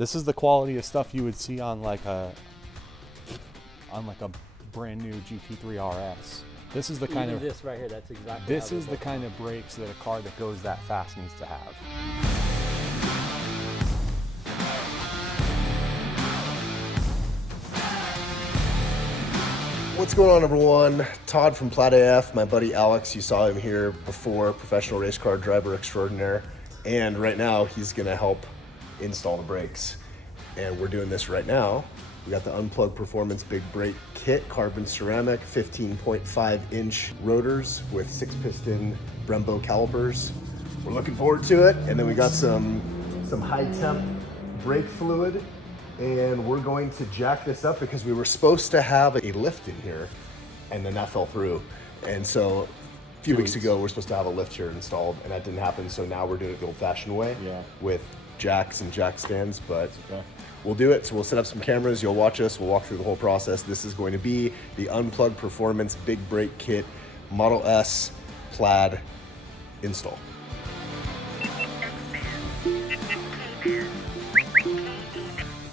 This is the quality of stuff you would see on like a brand new GT3 RS. This is the kind of this right here. That's exactly. This is the kind of brakes that a car that goes that fast needs to have. What's going on, everyone? Todd from PlaidAF, my buddy Alex, you saw him here before, professional race car driver extraordinaire, and right now he's gonna help install the brakes. And we're doing this right now. We got the Unplugged Performance Big Brake Kit, carbon ceramic, 15.5-inch rotors with 6-piston Brembo calipers. We're looking forward to it. And then we got some high-temp brake fluid, and we're going to jack this up because we were supposed to have a lift in here, and then that fell through. And so a few weeks ago, we're supposed to have a lift here installed, and that didn't happen. So now we're doing it the old-fashioned way with jacks and jack stands, but we'll do it. So we'll set up some cameras. You'll watch us. We'll walk through the whole process. This is going to be the Unplugged Performance Big Brake Kit Model S Plaid install.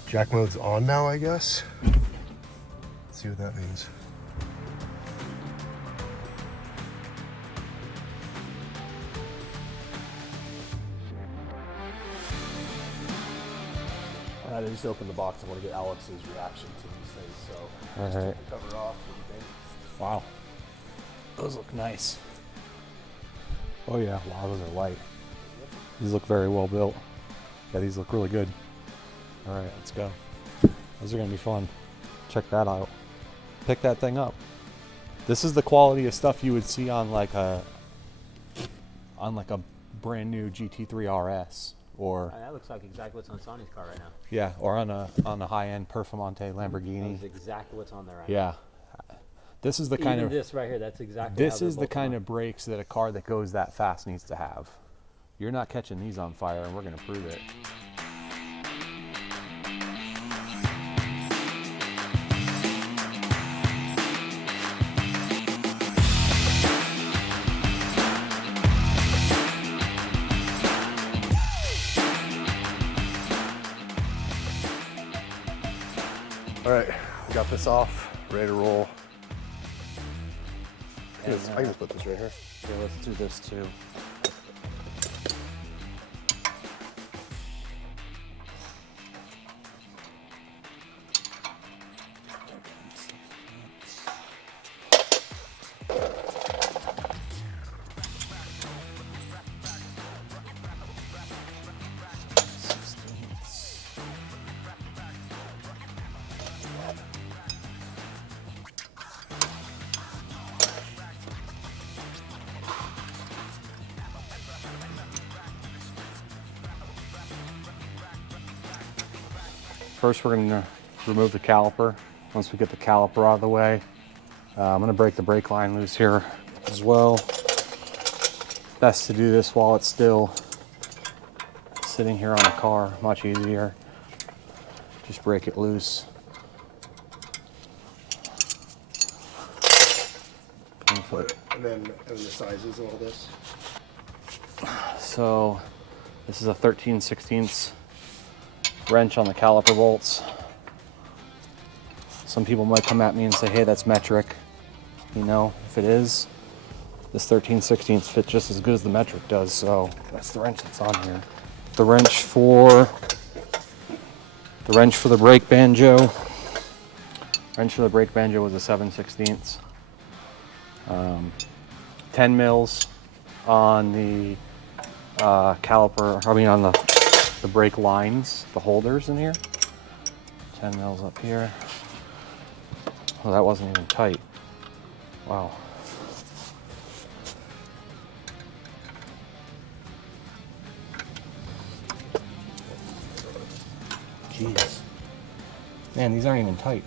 Jack mode's on now, I guess. Let's see what that means. I just opened the box. I want to get Alex's reaction to these things. So, all right, cover off. What do you think? Wow, those look nice. Oh yeah, wow, those are light. These look very well built. Yeah, these look really good. All right, let's go. Those are gonna be fun. Check that out. Pick that thing up. This is the quality of stuff you would see on like a brand new GT3 RS. Or that looks like exactly what's on Sonny's car right now. Yeah, or on a high-end Performante Lamborghini. That's exactly what's on there right now. Yeah, this is the kind of this right here. That's exactly. This is the kind of brakes that a car that goes that fast needs to have. You're not catching these on fire, and we're going to prove it. All right, we got this off, ready to roll. I can just put this right here. Yeah, let's do this too. First, we're going to remove the caliper. Once we get the caliper out of the way, I'm going to break the brake line loose here as well. Best to do this while it's still sitting here on the car, much easier. Just break it loose. And then the sizes of all this. So this is a 13/16 wrench on the caliper bolts. Some people might come at me and say, hey, that's metric. You know, if it is, this 13/16 fits just as good as the metric does, so that's the wrench that's on here. The wrench for the brake banjo. Wrench for the brake banjo was a 7/16. 10 mils on the caliper, I mean on the brake lines, the holders in here. 10 mils up here. Oh, that wasn't even tight. Wow. Jeez. Man, these aren't even tight.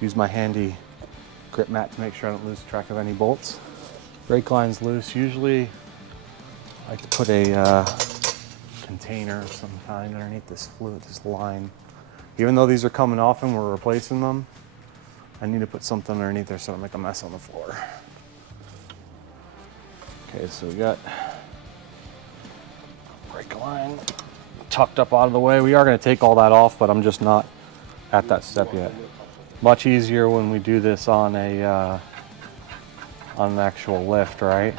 Use my handy grip mat to make sure I don't lose track of any bolts. Brake line's loose. Usually I like to put a container of some kind underneath this fluid, this line, Even though these are coming off and we're replacing them, I need to put something underneath there so I don't make a mess on the floor. Okay, so we got brake line tucked up out of the way. We are going to take all that off, but I'm just not at that step yet. Much easier when we do this on a on an actual lift, right?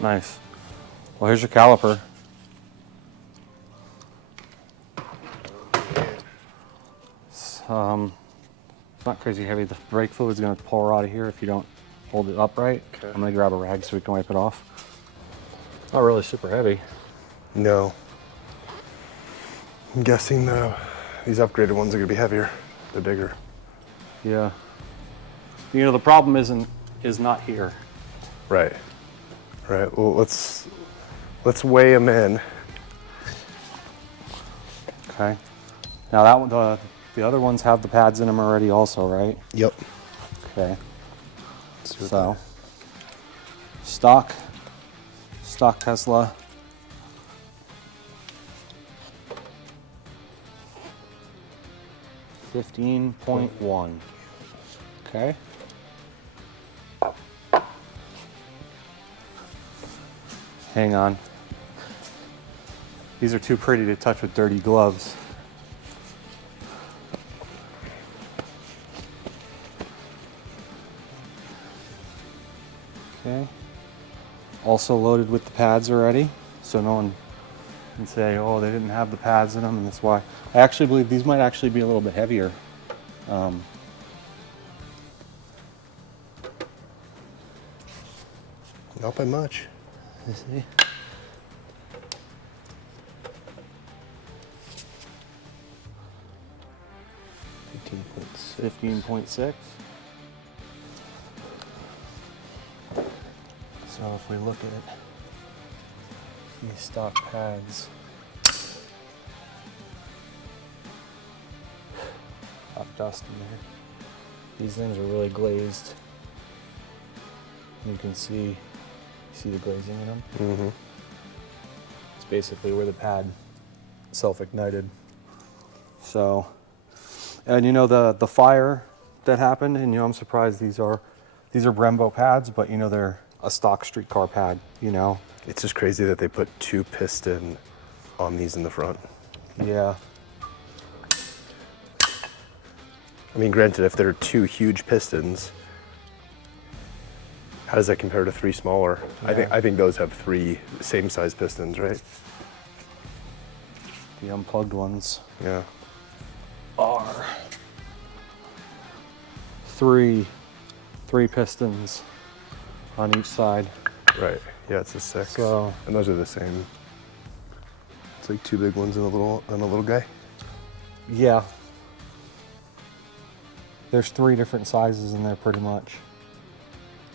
Nice. Well, here's your caliper. It's not crazy heavy. The brake fluid's going to pour out of here if you don't hold it upright. Okay. I'm going to grab a rag so we can wipe it off. Not really super heavy. No. I'm guessing these upgraded ones are going to be heavier. They're bigger. Yeah. You know, the problem is not here. Right. Right. Well, let's weigh them in. Okay. Now that one, the other ones have the pads in them already, also, right? Yep. Okay. So, stock Tesla. $15.1. Okay. Hang on. These are too pretty to touch with dirty gloves. Okay. Also loaded with the pads already, so no one can say, oh, they didn't have the pads in them, and that's why. I actually believe these might actually be a little bit heavier. Not by much. Let's see. $15.6. So if we look at these stock pads, hot dust in there. These things are really glazed. You can see the glazing in them. Mm-hmm. It's basically where the pad self-ignited. So, and you know the fire that happened, and you know I'm surprised these are Brembo pads, but you know they're a stock streetcar pad. You know, it's just crazy that they put 2 piston on these in the front. Yeah. I mean, granted, if there are 2 huge pistons, how does that compare to 3 smaller? Yeah. I think those have 3 same size pistons, right? The unplugged ones. Yeah. Are 3 pistons on each side. Right. Yeah, it's a 6. So, and those are the same. It's like 2 big ones and a little guy. Yeah. There's 3 different sizes in there, pretty much.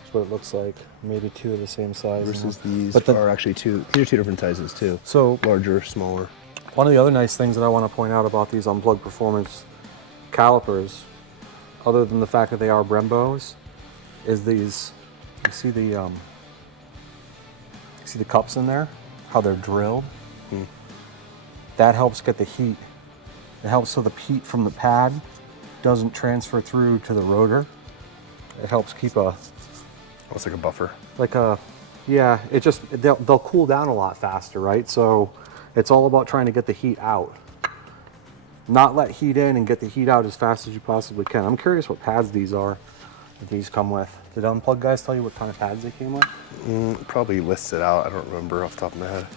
That's what it looks like. Maybe 2 of the same size. Versus these but are actually 2. These are 2 different sizes too. So larger, smaller. One of the other nice things that I want to point out about these Unplugged Performance calipers, other than the fact that they are Brembos, is these. You see the cups in there? How they're drilled. That helps get the heat. It helps so the heat from the pad doesn't transfer through to the rotor. It helps keep almost like a buffer. Yeah. They'll cool down a lot faster, right? So it's all about trying to get the heat out. Not let heat in and get the heat out as fast as you possibly can. I'm curious what pads these are that these come with. Did Unplugged guys tell you what kind of pads they came with? Probably lists it out. I don't remember off the top of my head.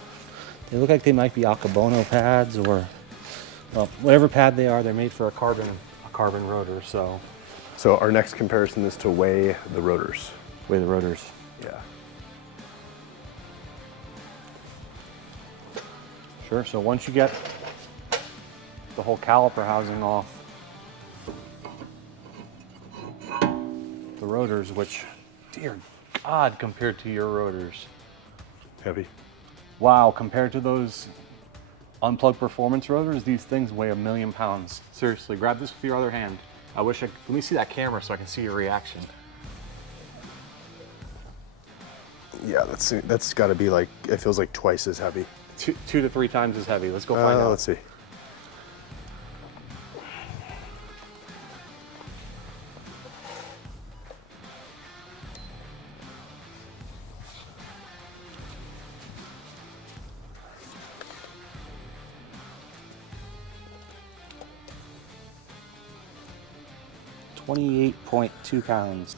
They look like they might be Alcabono pads or, well, whatever pad they are, they're made for a carbon rotor, so. So our next comparison is to weigh the rotors. Weigh the rotors. Yeah. Sure, so once you get the whole caliper housing off the rotors, which, dear God, compared to your rotors. Heavy. Wow, compared to those Unplugged Performance rotors, these things weigh 1,000,000 pounds. Seriously, grab this with your other hand. Let me see that camera so I can see your reaction. Yeah, that's got to be like, it feels like twice as heavy. 2 to 3 times as heavy. Let's go find out. Let's see. $28.2 pounds.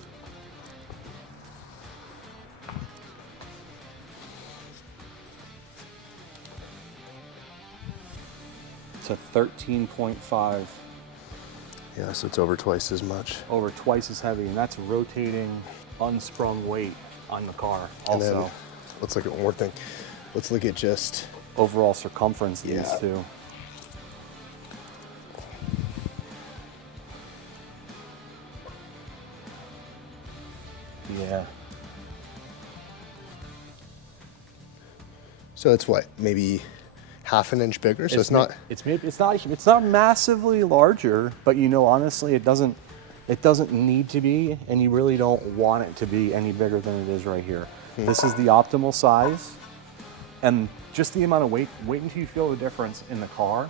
To 13.5. Yeah, so it's over twice as much. Over twice as heavy, and that's rotating unsprung weight on the car also. And then, let's look at one more thing. Let's look at just overall circumference of these two. Yeah. So it's what, maybe half an inch bigger? So it's not. It's not massively larger, but you know, honestly, it doesn't need to be, and you really don't want it to be any bigger than it is right here. This is the optimal size, and just the amount of weight. Wait until you feel the difference in the car,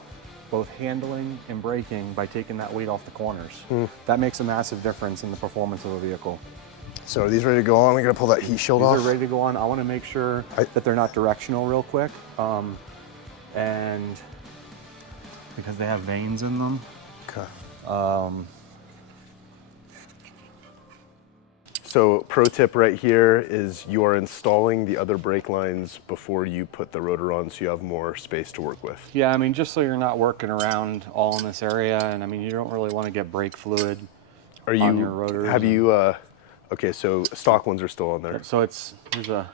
both handling and braking, by taking that weight off the corners. That makes a massive difference in the performance of a vehicle. So are these ready to go on? We gotta pull that heat shield off. These are ready to go on. I want to make sure that they're not directional real quick, and because they have vanes in them. Okay. So pro tip right here is you are installing the other brake lines before you put the rotor on, so you have more space to work with. Yeah, I mean, just so you're not working around all in this area, and I mean, you don't really want to get brake fluid on your rotors. Have you, okay, so stock ones are still on there. So there's I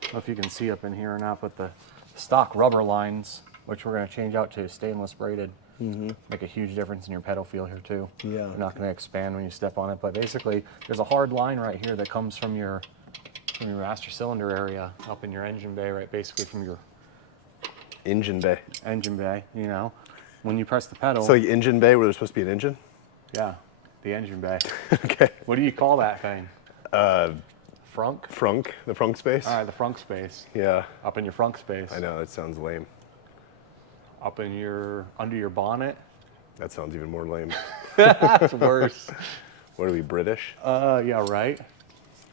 don't know if you can see up in here or not, but the stock rubber lines, which we're going to change out to stainless braided, make a huge difference in your pedal feel here too. Yeah. They're not going to expand when you step on it, but basically there's a hard line right here that comes from your master cylinder area up in your engine bay, right? Basically from your engine bay. Engine bay, you know, when you press the pedal. So like engine bay where there's supposed to be an engine? Yeah, the engine bay. Okay. What do you call that thing? Frunk? Frunk, the frunk space? All right, the frunk space. Yeah. Up in your frunk space. I know, that sounds lame. Up in under your bonnet. That sounds even more lame. That's worse. What are we, British? Yeah, right.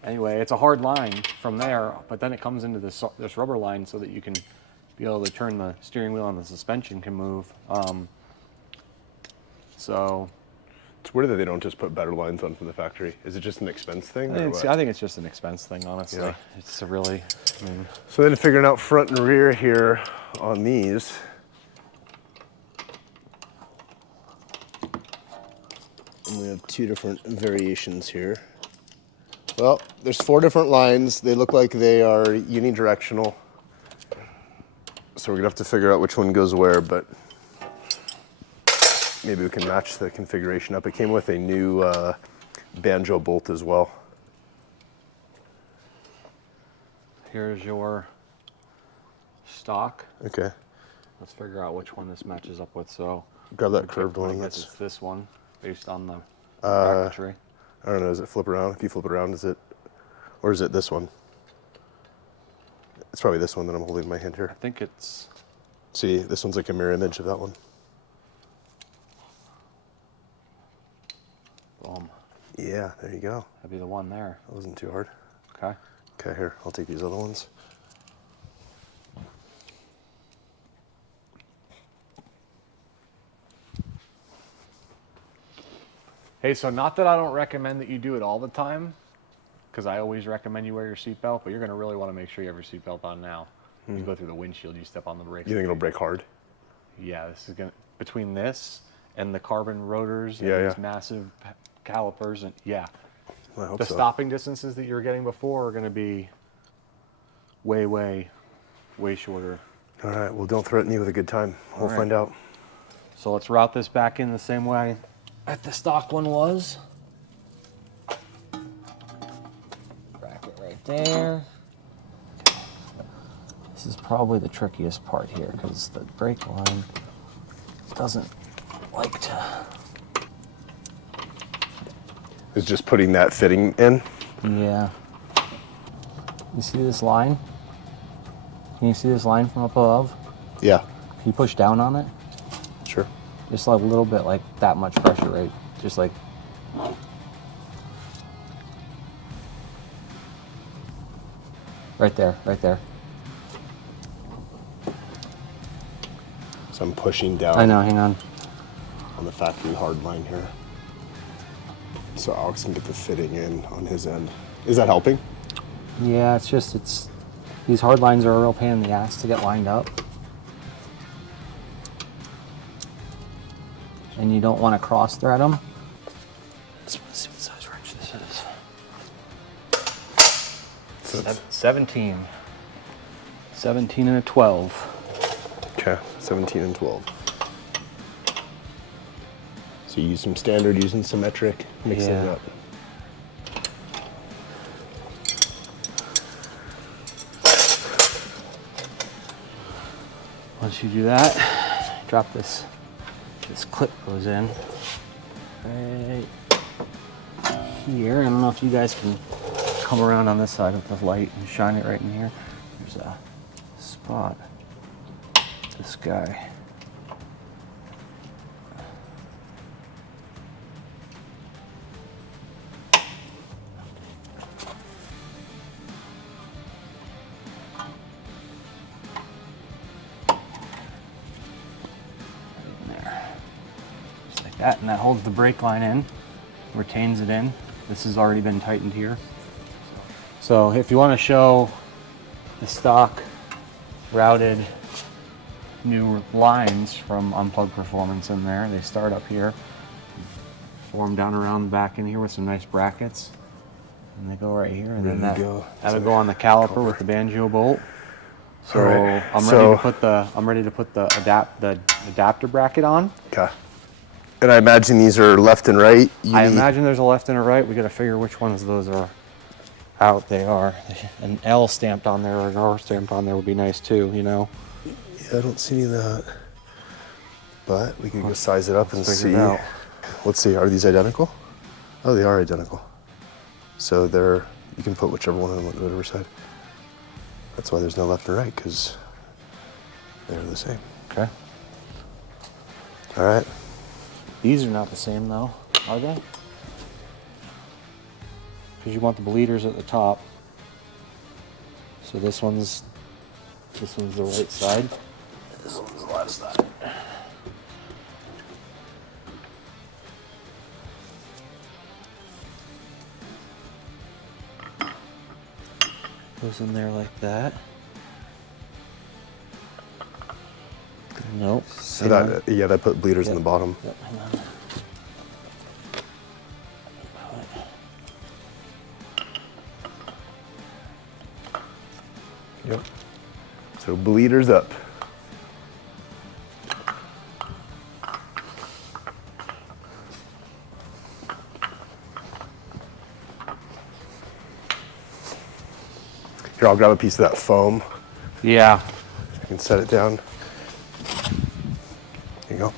Anyway, it's a hard line from there, but then it comes into this rubber line so that you can be able to turn the steering wheel and the suspension can move. So it's weird that they don't just put better lines on from the factory. Is it just an expense thing? I think it's just an expense thing, honestly. Yeah. It's really, I mean. So then figuring out front and rear here on these. And we have 2 different variations here. Well, there's 4 different lines. They look like they are unidirectional. So we're gonna have to figure out which one goes where, but maybe we can match the configuration up. It came with a new banjo bolt as well. Here's your stock. Okay. Let's figure out which one this matches up with. So grab that curved one. It's this one, based on the bracketry. I don't know. Does it flip around? If you flip it around, is it, or is it this one? It's probably this one that I'm holding in my hand here. I think it's. See, this one's like a mirror image of that one. Boom. Yeah, there you go. That'd be the one there. That wasn't too hard. Okay. Okay, here, I'll take these other ones. Hey, so not that I don't recommend that you do it all the time, because I always recommend you wear your seatbelt, but you're going to really want to make sure you have your seatbelt on now. You go through the windshield, you step on the brakes. You think it'll brake hard? Yeah, this is going to, between this and the carbon rotors and these massive calipers, and I hope the so. stopping distances that you were getting before are going to be way, way, way shorter. All right, well, don't threaten me with a good time. We'll find out. So let's route this back in the same way that the stock one was. Bracket right there. This is probably the trickiest part here because the brake line doesn't like to. It's just putting that fitting in? Yeah. You see this line? Can you see this line from up above? Yeah, Can you push down on it? sure. Just like a little bit, like that much pressure, right? Just like. Right there, right there. So I'm pushing down I know, hang on. on the factory hard line here. So Alex can get the fitting in on his end. Is that helping? Yeah, these hard lines are a real pain in the ass to get lined up. And you don't want to cross thread them. Let's see what size wrench this is. So 17. 17 and a 12. okay, 17 and 12. So you use some standard, using symmetric, mixing it Yeah. up. Once you do that, drop this clip goes in right here. I don't know if you guys can come around on this side with the light and shine it right in here. There's a spot. This guy. That, and that holds the brake line in, retains it in. This has already been tightened here. So if you want to show the stock routed new lines from Unplugged Performance in there, they start up here, form down around the back in here with some nice brackets, and they go right here, and then that'll go on the caliper with the banjo bolt. So Right. I'm ready to put the adapter bracket on. Okay. And I imagine these are left and right. I imagine there's a left and a right. We got to figure which ones of those are out. They are. An L stamped on there or an R stamped on there would be nice too, you know? Yeah, I don't see any of that. But we can go size it up and figure see. it out. Let's see, are these identical? Oh, they are identical. So you can put whichever one on whatever side. That's why there's no left and right, because they're the same. Okay. All right. These are not the same though, are they? Because you want the bleeders at the top. So this one's the right side. This one's the left side. Goes in there like that. Nope. So that put bleeders in the bottom. Yep, hang on. Yep. So bleeders up. Here, I'll grab a piece of that foam. Yeah. I can set it down. Here you go.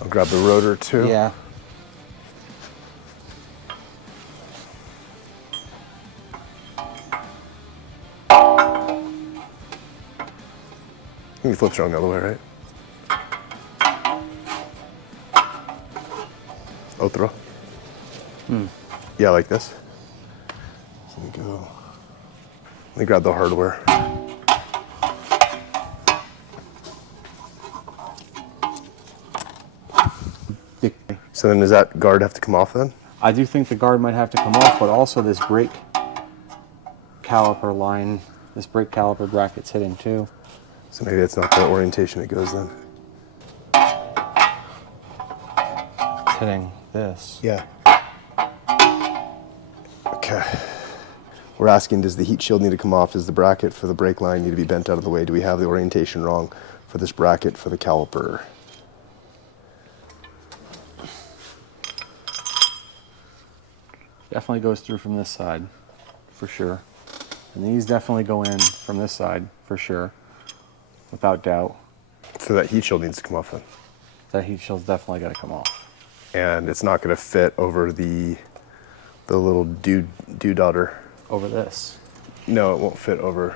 I'll grab the rotor too. Yeah. You can flip it around the other way, right? Oh, throw. Yeah, like this. So we go. Let me grab the hardware. So then does that guard have to come off then? I do think the guard might have to come off, but also this brake caliper line, this brake caliper bracket's hitting too. So maybe that's not the orientation it goes then. It's hitting this. Yeah. Okay. We're asking, does the heat shield need to come off? Does the bracket for the brake line need to be bent out of the way? Do we have the orientation wrong for this bracket for the caliper? Definitely goes through from this side, for sure. And these definitely go in from this side, for sure, without doubt. So that heat shield needs to come off then. That heat shield's definitely got to come off. And it's not going to fit over the the little doodader. Over this. No, it won't fit over.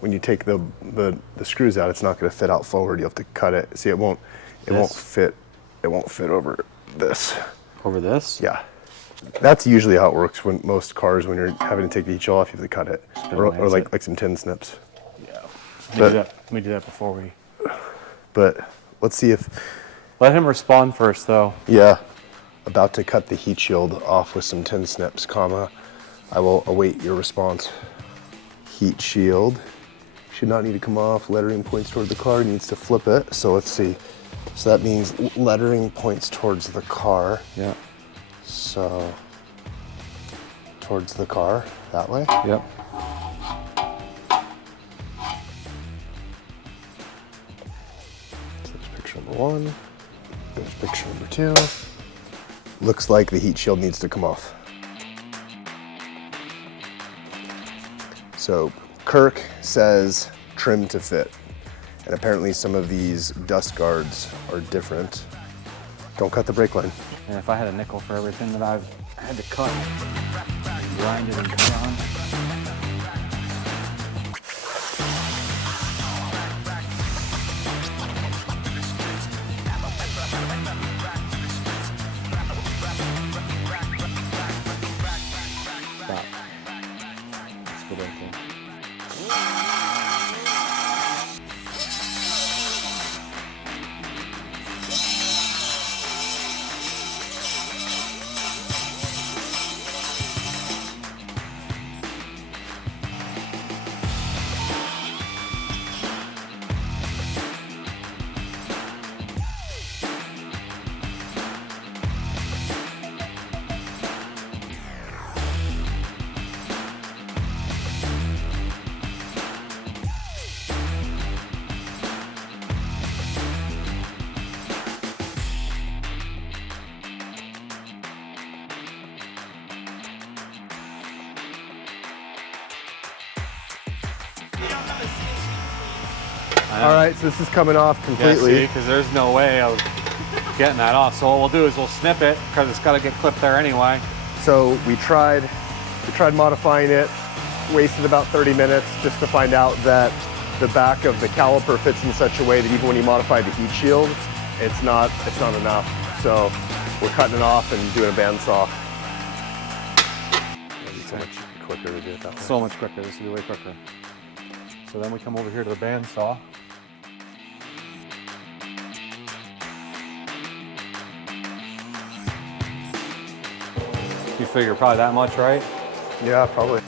When you take the screws out, it's not going to fit out forward. You have to cut it. See, it won't fit. It won't fit over this. Over this? Yeah. That's usually how it works when most cars, when you're having to take the heat shield off, you have to cut it. Or like some tin snips. Yeah. Let me do that before we... But let's see if... Let him respond first, though. Yeah. About to cut the heat shield off with some tin snips, comma. I will await your response. Heat shield. Should not need to come off. Lettering points toward the car. Needs to flip it. So let's see. So that means lettering points towards the car. Yeah. So towards the car, that way? Yep. So there's picture number 1. There's picture number 2. Looks like the heat shield needs to come off. So Kirk says trim to fit. And apparently some of these dust guards are different. Don't cut the brake line. And if I had a nickel for everything that I've had to cut, grind it and cut on. Stop. That's good right there. All right, so this is coming off completely. Yeah, because there's no way of getting that off. So what we'll do is we'll snip it because it's got to get clipped there anyway. So we tried modifying it, wasted about 30 minutes just to find out that the back of the caliper fits in such a way that even when you modify the heat shield, it's not enough. So we're cutting it off and doing a bandsaw. It's so much quicker to do it that way. So much quicker. This will be way quicker. So then we come over here to the bandsaw. You figure probably that much, right? Yeah, probably.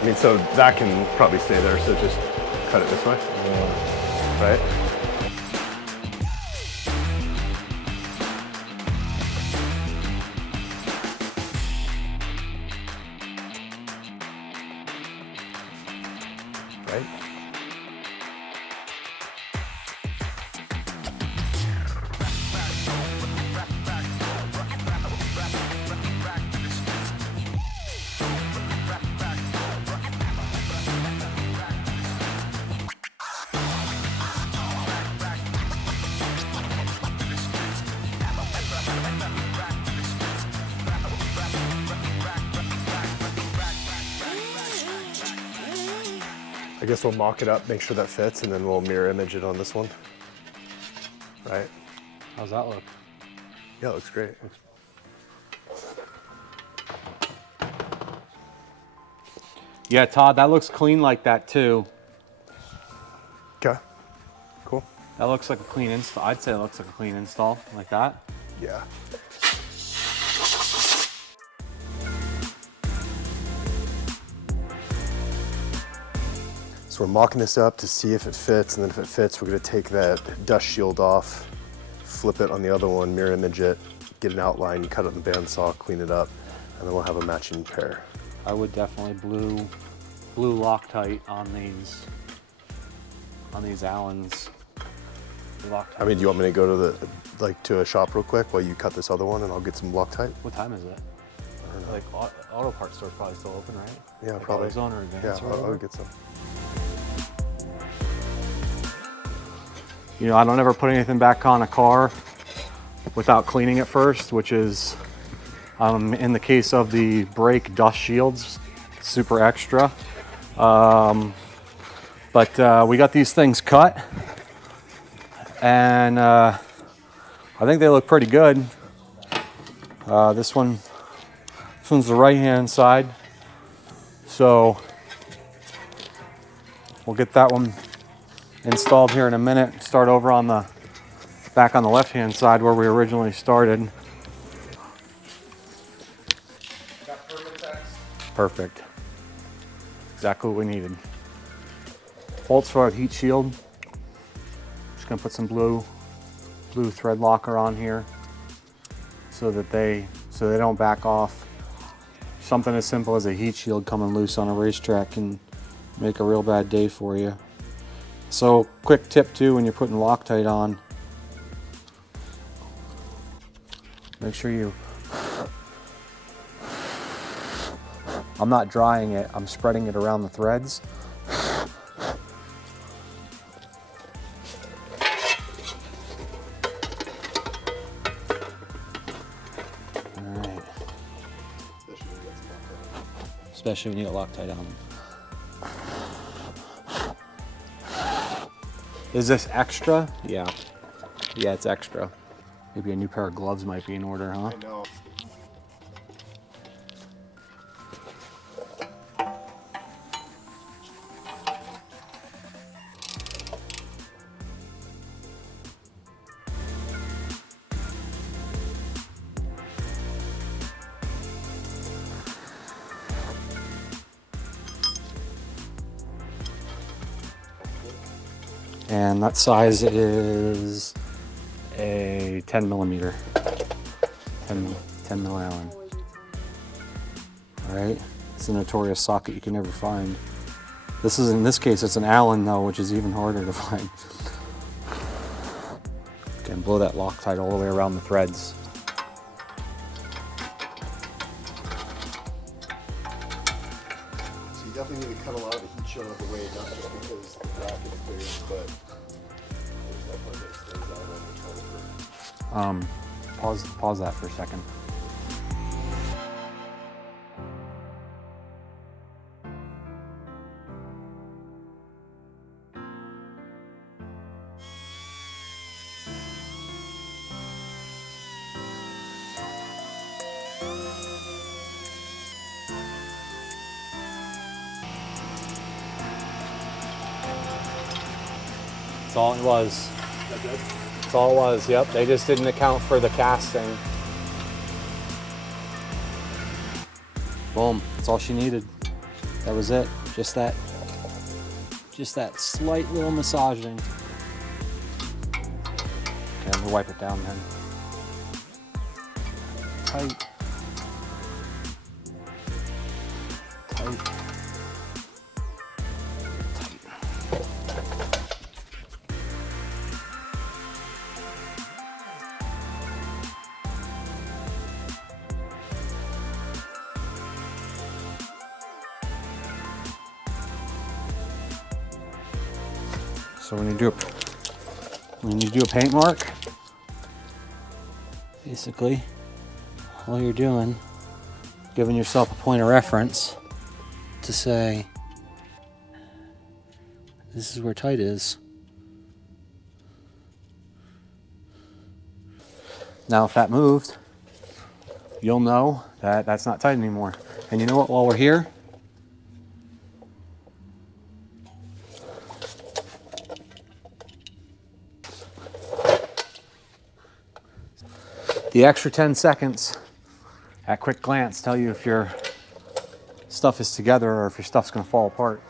I mean, so that can probably stay there, so just cut it this way. Yeah. Right? Right? I guess we'll mock it up, make sure that fits, and then we'll mirror image it on this one. Right? How's that look? Yeah, it looks great. Yeah, Todd, that looks clean like that too. Okay, cool. That looks like a clean install. I'd say it looks like a clean install, like that. Yeah. So we're mocking this up to see if it fits, and then if it fits, we're gonna take that dust shield off, flip it on the other one, mirror image it, get an outline, cut it on the bandsaw, clean it up, and then we'll have a matching pair. I would definitely blue Loctite on these Allens. Loctite. I mean, do you want me to go to to a shop real quick while you cut this other one, and I'll get some Loctite? What time is it? I don't know. Like auto parts store's probably still open, right? Yeah, like probably. AutoZone or Advance. Yeah, or I'll get some. You know, I don't ever put anything back on a car without cleaning it first, which is, in the case of the brake dust shields, super extra. But we got these things cut, and I think they look pretty good. This one's the right-hand side, so we'll get that one installed here in a minute. Start over on the back on the left-hand side where we originally started. Perfect. Exactly what we needed. Bolts for our heat shield. Just gonna put some blue thread locker on here so they don't back off. Something as simple as a heat shield coming loose on a racetrack can make a real bad day for you. So quick tip too, when you're putting Loctite on, make sure I'm not drying it, I'm spreading it around the threads. Alright. Especially when you get Loctite on. Is this extra? Yeah. Yeah, it's extra. Maybe a new pair of gloves might be in order, huh? I know. And that size is a 10 millimeter, 10 mil Allen. All right, it's a notorious socket you can never find. This is, in this case, it's an Allen though, which is even harder to find. Again, blow that Loctite all the way around the threads. So you definitely need to cut a lot of the heat shield out of the way, not just because the bracket clears, but there's that part that stays out on the caliper. Pause that for a second. That's all it was. That's all it was, yep. They just didn't account for the casting. Boom, that's all she needed. That was it, just that slight little massaging. Okay, I'm gonna wipe it down then. Tight. Tight. So when you do a paint mark, basically all you're doing, giving yourself a point of reference to say, this is where tight is. Now if that moved, you'll know that that's not tight anymore. And you know what, while we're here, the extra 10 seconds at quick glance tell you if your stuff is together or if your stuff's gonna fall apart.